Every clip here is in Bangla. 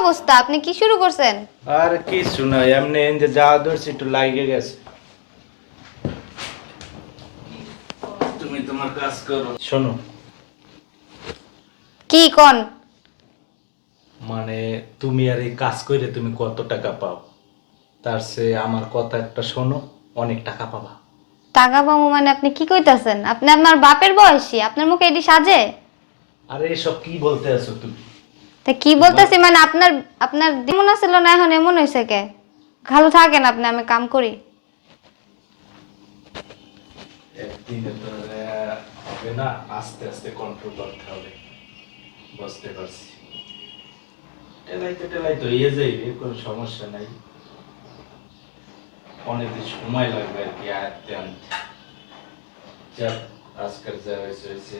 অবস্থা? আপনি কি শুরু করছেন? আর কিছু না এমনি এই যে যা ধরছি একটু লাগে গেছে। তুমি তোমার কাজ করো। শোনো। কি কোন? মানে তুমি আর এই কাজ করে তুমি কত টাকা পাও? তার সে আমার কথা একটা শোনো অনেক টাকা পাবা। টাকা পাবো মানে আপনি কি কইতাছেন? আপনি আপনার বাপের বয়সী আপনার মুখে এটি সাজে? আরে এসব কি বলতে আছো তুমি? তা কি বলতেছি? মানে আপনার আপনার এমন আছিল না এখন, এমন হয়েছে কে? ভালো থাকেন আপনি, আমি কাম করি। সমস্যা নাই। অনেকদিন সময় লাগবে আর কি, আয়ত্তে আজকাল যা হয়েছে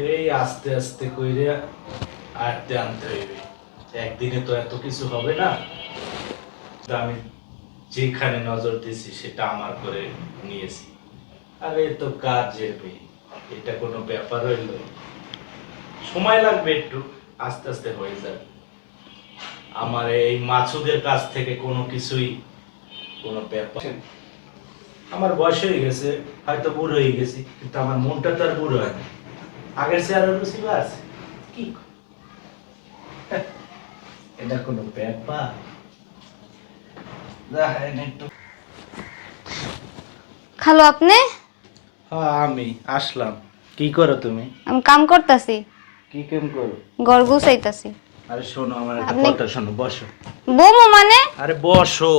এই আস্তে আস্তে কইরে আয়ত্তে আনতে হইবে। একদিনে তো এত কিছু হবে না। আমি যেখানে নজর দিছি সেটা আমার করে নিয়েছি। আর এ তো কাজের মেয়ে। এটা কোনো ব্যাপার হইল সময় লাগবে একটু, আস্তে আস্তে হয়ে যাবে। আমার এই মাছুদের কাছ থেকে কোনো কিছুই, কোনো ব্যাপার আমার বয়স হয়ে গেছে, হয়তো বুড়ো হয়ে গেছি, কিন্তু আমার মনটা তো আর বুড়ো হয়নি আগের সে আরও আছে। কি? এটা কোনো ব্যাপার? খালো আপনি? হ্যাঁ আমি আসলাম। কি করো তুমি? আমি কাম করতেছি। কি কেম করো? ঘর গুছাইতাছি। আরে শোনো আমার একটা কথা শোনো বসো। বমু মানে? আরে বসো।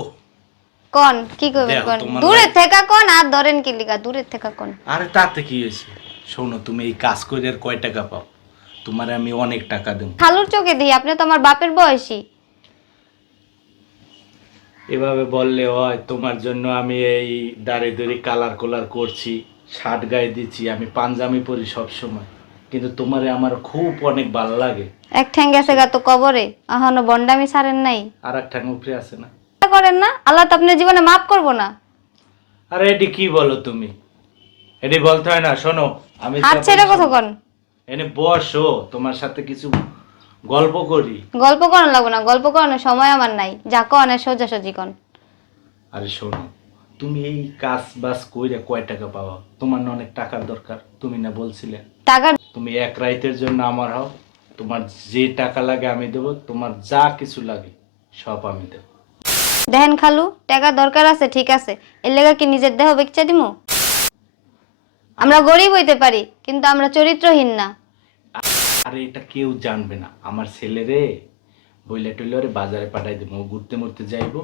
কোন কি করবেন কোন? দূরে থেকে কোন আর ধরেন কি লিগা দূরে থেকে কোন। আরে তাতে কি হয়েছে? শোনো তুমি এই কাজ করে আর কয় টাকা পাও? তোমার আমি অনেক টাকা দেব। খালুর চোখে দিই আপনি তো আমার বাপের বয়সী। এভাবে বললে হয় তোমার জন্য আমি এই দাঁড়ি দাঁড়ি কালার কোলার করছি শার্ট গায়ে দিচ্ছি আমি পাঞ্জামি পরি সব সময় কিন্তু তোমারে আমার খুব অনেক ভালো লাগে। এক ঠ্যাং গেছে গা তো কবরে এখনও বন্ডামি ছাড়েন নাই। আর এক ঠ্যাং উপরে আছে না। করেন না আল্লাহ তো আপনার জীবনে মাফ করব না। আরে এটি কি বলো তুমি? এটি বলতে হয় না শোনো আমি হাত ছেড়ে কথা। কন? এনে বসো তোমার সাথে কিছু গল্প করি। গল্প করানো লাগবো না গল্প করানোর সময় আমার নাই। যা কন সোজাসুজি কন। আরে শোনো তুমি এই কাজ বাজ কইরা কয় টাকা পাওয়া তোমার না অনেক টাকার দরকার তুমি না বলছিলে। টাকা তুমি এক রাইতের জন্য আমার হও তোমার যে টাকা লাগে আমি দেবো তোমার যা কিছু লাগে সব আমি দেবো। দেখেন খালু টাকা দরকার আছে ঠিক আছে। এর লেগা কি নিজের দেহ বেচা দিমু? আমরা গরিব হইতে পারি কিন্তু আমরা চরিত্রহীন না। আরে এটা কেউ জানবে না। আমার ছেলেরে বইলে টইলে বাজারে পাঠাই দেবো ঘুরতে মুরতে যাইবো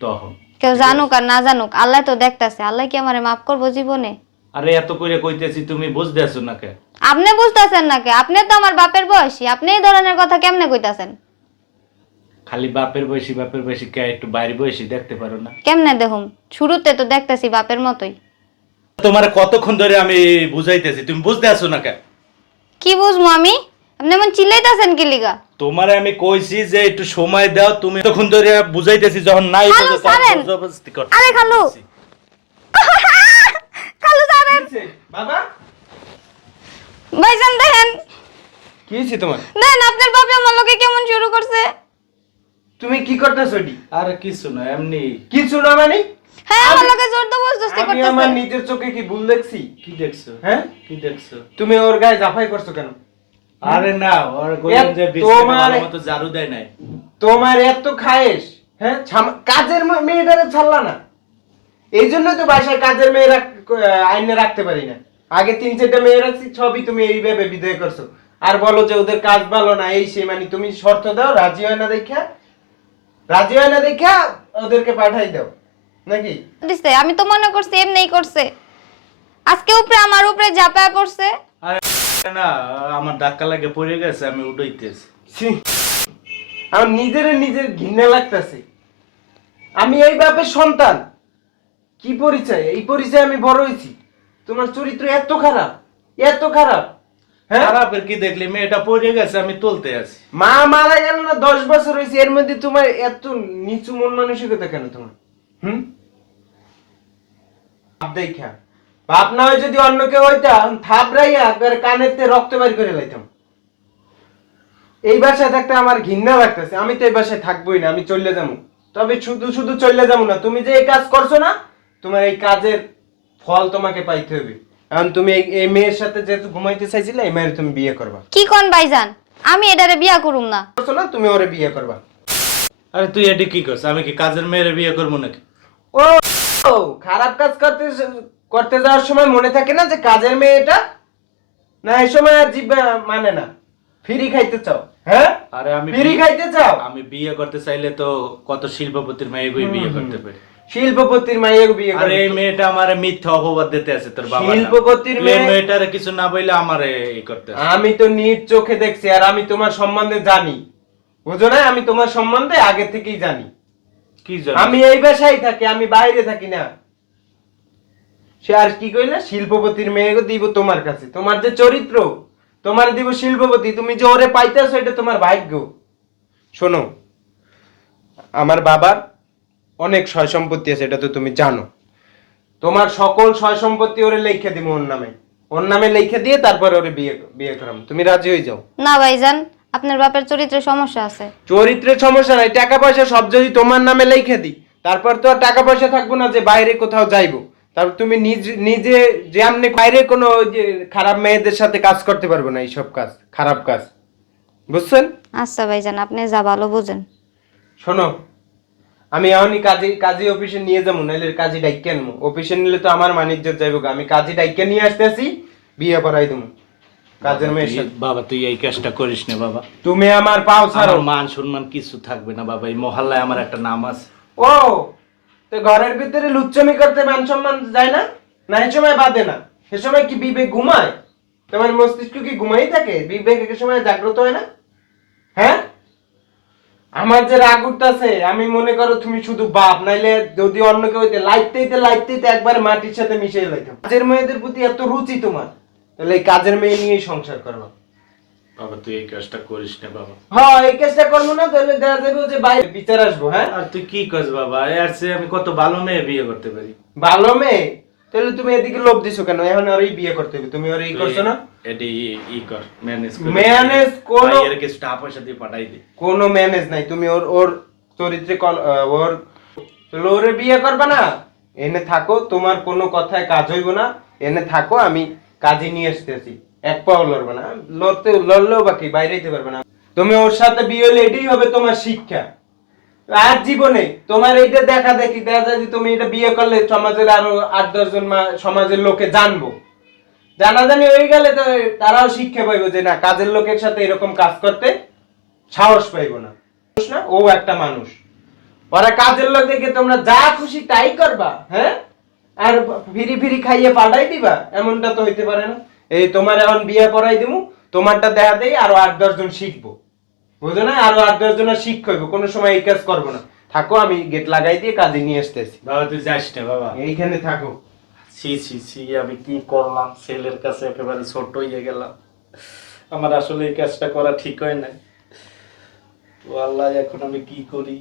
তখন। কেউ জানুক আর না জানুক আল্লাহ তো দেখতাছে আল্লাহ কি আমারে মাফ করব জীবনে? আরে এত করে কইতেছি তুমি বুঝতে আছো না কে আপনি বুঝতেছেন না কে আপনি তো আমার বাপের বয়সী আপনি এই ধরনের কথা কেমনে কইতাছেন? খালি বাপের বয়সী বাপের বয়সী কে একটু বাইরে বয়সী দেখতে পারো না। কেমনে দেখুন শুরুতে তো দেখতাছি বাপের মতোই। তোমার কতক্ষণ ধরে আমি বুঝাইতেছি? তুমি বুঝতে আছো না কে কি বুঝব আমি? আপনি এমন চিল্লাইতাছেন কি লিগা? তোমারে আমি কইছি যে একটু সময় দাও তুমি তখন ধরে বুঝাইতেছি যখন নাই খালু, করতে আরে খালু। খালু জানেন বাবা? ভাইজান দেখেন! কি হয়েছে তোমার? দেখেন আপনার বাপে আমার লোকে কেমন শুরু করছে? তুমি কি করতেছো এটি আরে কিছু না এমনি। কিছু না মানে? হ্যাঁ আমার লোকে জোর জবরদস্তি আমি আমার নিজের চোখে কি ভুল দেখছি? কি দেখছ? হ্যাঁ? কি দেখছ? তুমি ওর গায়ে জাফাই করছ কেন? আরে না ওর কইলাম যে তোমার- মতো ঝাড়ু দেয় নাই। তোমার এত খায়েশ হ্যাঁ? কাজের মেয়েটারে ছাড়লা না। এই জন্য তো বাসায় কাজের মেয়ে রাখ- আইনে রাখতে পারি না। আগে তিন চারটা মেয়ে রাখছি সবই তুমি এইভাবে বিদায় করছ। আর বলো যে ওদের কাজ ভালো না এই সেই মানে তুমি শর্ত দাও রাজি হয় না দেখা রাজি হয় না দেখা ওদেরকে পাঠাই দাও। নাকি? দিছে আমি তো মনে করছি এমনিই করছে। আজকে উপরে আমার উপরে ঝাঁপায় পড়ছে। আরে না আমার ধাক্কা লাগে পড়ে গেছে আমি উঠাইতেছি। ছি, আমার নিজের নিজের ঘৃণা লাগতেছে। আমি এই বাপের সন্তান। কি পরিচয়? এই পরিচয় আমি বড় হয়েছি। তোমার চরিত্র এত খারাপ এত খারাপ। হ্যাঁ? খারাপের কি দেখলি? মেয়েটা পড়ে গেছে আমি তুলতে আছি। মা মারা গেল না দশ বছর হয়েছে। এর মধ্যে তোমার এত নিচু মন মানসিকতা কেন তোমার? হুম? দেখা বাপ না হয় যদি অন্য কেউ হইতাম থাপড়াইয়া একবার কানেতে রক্ত বের করে লাইতাম। এই বাসায় থাকতে আমার ঘৃণা লাগতেছে আমি তো এই বাসায় থাকবোই না আমি চলে যাব তবে শুধু শুধু চলে যাব না তুমি যে এই কাজ করছ না তোমার এই কাজের ফল তোমাকে পাইতে হবে এখন তুমি এই- মেয়ের সাথে যেহেতু ঘুমাইতে চাইছিলে এই মেয়ের তুমি বিয়ে করবা। কি কোন ভাইজান? আমি এটারে বিয়া করুম না। করছ না তুমি ওরে বিয়ে করবা। আরে তুই এটি কি করছিস আমি কি কাজের মেয়েরে বিয়ে করব নাকি? ও, খারাপ কাজ করতে করতে যাওয়ার সময় মনে থাকে না যে কাজের মেয়ে এটা না এই সময় আর জিব্বা মানে না। ফ্রি খাইতে চাও। হ্যাঁ? আরে আমি ফ্রি খাইতে চাও? আমি বিয়ে করতে চাইলে তো কত শিল্পপতির মেয়েগুই বিয়ে করতে পারি। শিল্পপতির বিয়ে আরে এই মেয়েটা আমারে মিথ্যা অপবাদ দিতে আছে তোর বাবা শিল্পপতির মেয়ে- মেয়েটারে কিছু না বইলে আমারে এই করতে। আমি তো নিজ চোখে দেখছি আর আমি তোমার সম্বন্ধে জানি। বুঝো না আমি তোমার সম্বন্ধে আগে থেকেই জানি। কি আমি এই বাসায় থাকি আমি বাইরে থাকি না। সে আর কি কইলে? শিল্পপতির মেয়েকে দিব তোমার কাছে। তোমার যে চরিত্র তোমার দিব শিল্পপতি তুমি যে ওরে পাইতেছো এটা তোমার ভাগ্য। শোনো আমার বাবার অনেক সয় সম্পত্তি আছে এটা তো তুমি জানো। তোমার সকল সয় সম্পত্তি ওরে লেখে দিব ওর নামে। ওর নামে লেখে দিয়ে তারপর ওরে বিয়ে বিয়ে করাম। তুমি রাজি হয়ে যাও? না ভাইজান আপনার বাপের চরিত্রে সমস্যা আছে? চরিত্রের সমস্যা নাই টাকা পয়সা সব যদি তোমার নামে লিখে দিই তারপর তো আর টাকা পয়সা থাকব না যে বাইরে কোথাও যাইবো। তারপর তুমি নিজ নিজে যে আমনে বাইরে কোনো ওই যে খারাপ মেয়েদের সাথে কাজ করতে পারব না এইসব কাজ খারাপ কাজ। বুঝছেন? আচ্ছা ভাইজান আপনি যা ভালো বুঝেন। শোনো আমি এখনই কাজী কাজী অফিসে নিয়ে যাব নাহলে কাজী ডাইকে আনব। অফিসে নিলে তো আমার মানিজ্য যাইবো আমি কাজী ডাইকে নিয়ে আসতেছি বিয়ে করাই দেবো। কাজের সাথে বাবা তুই এই কাজটা করিস না বাবা। তুমি আমার পাও ছাড়ো। আমার মান সম্মান কিছু থাকবে না বাবা। এই মহল্লায় আমার একটা নাম আছে। ও তো ঘরের ভিতরে লুচ্চমি করতে মান সম্মান যায় না? না এ সময় বাদে না। সে সময় কি বিবেক ঘুমায়? তোমার মস্তিষ্ক কি ঘুমাই থাকে? বিবেক এক সময় জাগ্রত হয় না? হ্যাঁ? আমার যে রাগ উঠতেছে আমি মনে করো তুমি শুধু বাপ নাইলে যদি অন্য কেউ হইতে লাইতেইতে লাইতেইতে একবার মাটির সাথে মিশিয়ে লাইতাম। কাজের মেয়েদের প্রতি এত রুচি তোমার। তাহলে এই কাজের মেয়ে নিয়েই সংসার করবা। বাবা তুই এই কাজটা করিস না বাবা। হ্যাঁ এই কাজটা করব না তাহলে দেখা যাবে যে বাইরে বিচার আসব হ্যাঁ? আর তুই কি বাবা? এর চেয়ে আমি কত ভালো মেয়ে বিয়ে করতে পারি। ভালো মেয়ে? তাহলে তুমি এদিকে লোভ দিছো কেন? এখন ওরই বিয়ে করতে হবে। তুমি ওর এই করছ না? এটি ই কর ম্যানেজ Manage কোনো- এর পয়সা দিয়ে পাঠাই দে। কোনো ম্যানেজ নাই। তুমি ওর ওর চরিত্রে কল- ওর তাহলে ওরে বিয়ে করবে না? এনে থাকো তোমার কোনো কথায় কাজ হইব না। এনে থাকো আমি কাজে নিয়ে আসতেছি। এক পাও লড়বে না, লড়তে লড়লেও বাকি বাইরে যেতে পারবে না। তুমি ওর সাথে বিয়ে হলে এটাই হবে তোমার শিক্ষা। আর জীবনে তোমার এইটা দেখা দেখি, দেখা যায় যে তুমি এটা বিয়ে করলে সমাজের আরও আট দশজন সমাজের লোকে জানব। জানাজানি হয়ে গেলে তো তারাও শিক্ষা পাইবো যে না, কাজের লোকের সাথে এরকম কাজ করতে সাহস পাইবো না, ও একটা মানুষ। ওরা কাজের লোক দেখে তোমরা যা খুশি তাই করবা হ্যাঁ? আর ফিরি ফিরি খাইয়ে পাল্টাই দিবা? এমনটা তো হইতে পারে না। এই তোমার এখন বিয়ে পড়াই দিমু তোমারটা দেখা দেই আরও আট দশ জন শিখব। বুঝো না? আরও আট দশ জনের শিখ হইবো কোনো সময় এই কাজ করব না। থাকো আমি গেট লাগাই দিয়ে কাজে নিয়ে আসতেছি। বাবা তুই যাস না বাবা। এইখানে থাকো। ছি ছি ছি আমি কি করলাম? ছেলের কাছে একেবারে ছোট হয়ে গেলাম। আমার আসলে এই কাজটা করা ঠিক হয় না তো আল্লাহ এখন আমি কি করি?